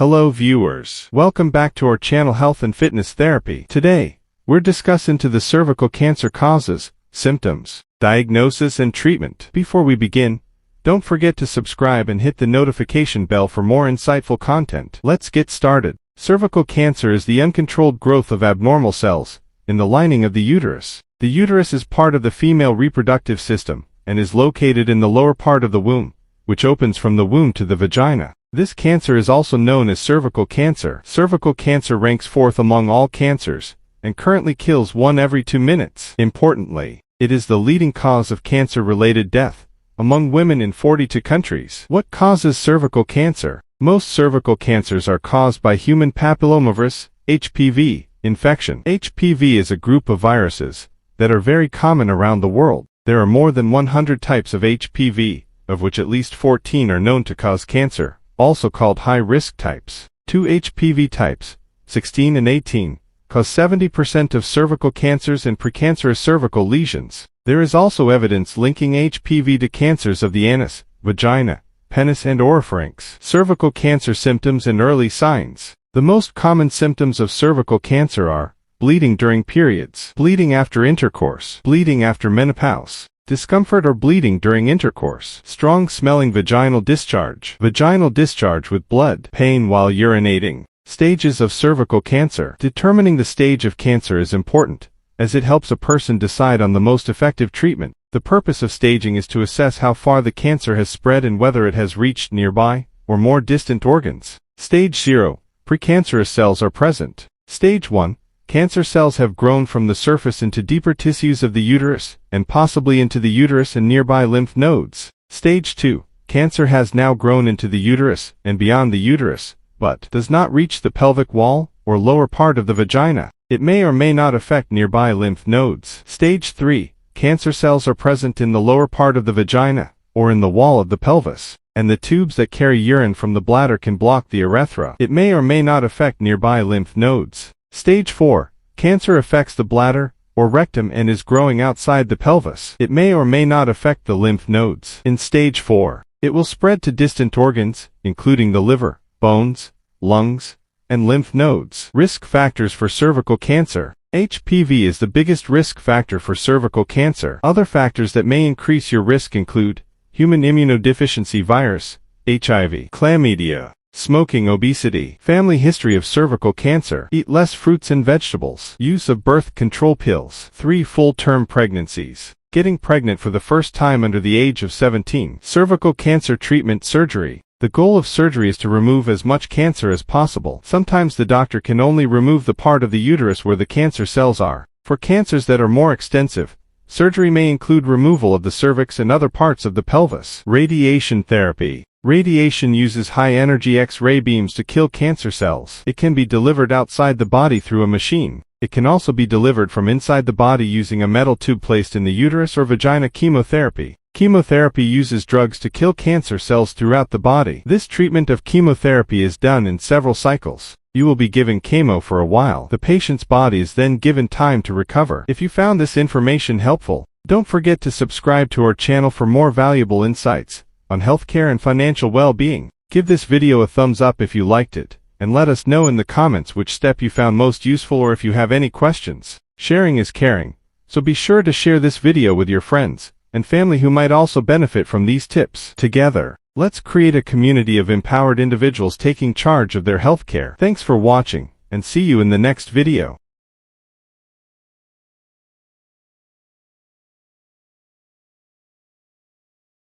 Hello viewers, welcome back to our channel Health and Fitness Therapy. Today, we're discussing the cervical cancer causes, symptoms, diagnosis and treatment. Before we begin, don't forget to subscribe and hit the notification bell for more insightful content. Let's get started. Cervical cancer is the uncontrolled growth of abnormal cells in the lining of the uterus. The uterus is part of the female reproductive system and is located in the lower part of the womb, which opens from the womb to the vagina. This cancer is also known as cervical cancer. Cervical cancer ranks fourth among all cancers and currently kills 1 every 2 minutes. Importantly, it is the leading cause of cancer-related death among women in 42 countries. What causes cervical cancer? Most cervical cancers are caused by human papillomavirus, HPV, infection. HPV is a group of viruses that are very common around the world. There are more than 100 types of HPV, of which at least 14 are known to cause cancer, also called high-risk types. 2 HPV types, 16 and 18, cause 70% of cervical cancers and precancerous cervical lesions. There is also evidence linking HPV to cancers of the anus, vagina, penis and oropharynx. Cervical cancer symptoms and early signs. The most common symptoms of cervical cancer are bleeding during periods, bleeding after intercourse, bleeding after menopause, discomfort or bleeding during intercourse, strong smelling vaginal discharge with blood, pain while urinating. Stages of cervical cancer. Determining the stage of cancer is important, as it helps a person decide on the most effective treatment. The purpose of staging is to assess how far the cancer has spread and whether it has reached nearby or more distant organs. Stage 0. Precancerous cells are present. Stage 1. Cancer cells have grown from the surface into deeper tissues of the uterus, and possibly into the uterus and nearby lymph nodes. Stage 2. Cancer has now grown into the uterus and beyond the uterus, but does not reach the pelvic wall or lower part of the vagina. It may or may not affect nearby lymph nodes. Stage 3. Cancer cells are present in the lower part of the vagina, or in the wall of the pelvis, and the tubes that carry urine from the bladder can block the urethra. It may or may not affect nearby lymph nodes. Stage 4. Cancer affects the bladder or rectum and is growing outside the pelvis. It may or may not affect the lymph nodes. In Stage 4, it will spread to distant organs, including the liver, bones, lungs, and lymph nodes. Risk factors for cervical cancer. HPV is the biggest risk factor for cervical cancer. Other factors that may increase your risk include human immunodeficiency virus, HIV, chlamydia, smoking, obesity, family history of cervical cancer, eat less fruits and vegetables, use of birth control pills, 3 full-term pregnancies, getting pregnant for the first time under the age of 17. Cervical cancer treatment. Surgery. The goal of surgery is to remove as much cancer as possible. Sometimes the doctor can only remove the part of the uterus where the cancer cells are. For cancers that are more extensive, surgery may include removal of the cervix and other parts of the pelvis. Radiation therapy. Radiation uses high-energy X-ray beams to kill cancer cells. It can be delivered outside the body through a machine. It can also be delivered from inside the body using a metal tube placed in the uterus or vagina. Chemotherapy. Chemotherapy uses drugs to kill cancer cells throughout the body. This treatment of chemotherapy is done in several cycles. You will be given chemo for a while. The patient's body is then given time to recover. If you found this information helpful, don't forget to subscribe to our channel for more valuable insights on healthcare and financial well-being. Give this video a thumbs up if you liked it, and let us know in the comments which step you found most useful or if you have any questions. Sharing is caring, so be sure to share this video with your friends and family who might also benefit from these tips. Together, let's create a community of empowered individuals taking charge of their healthcare. Thanks for watching, and see you in the next video.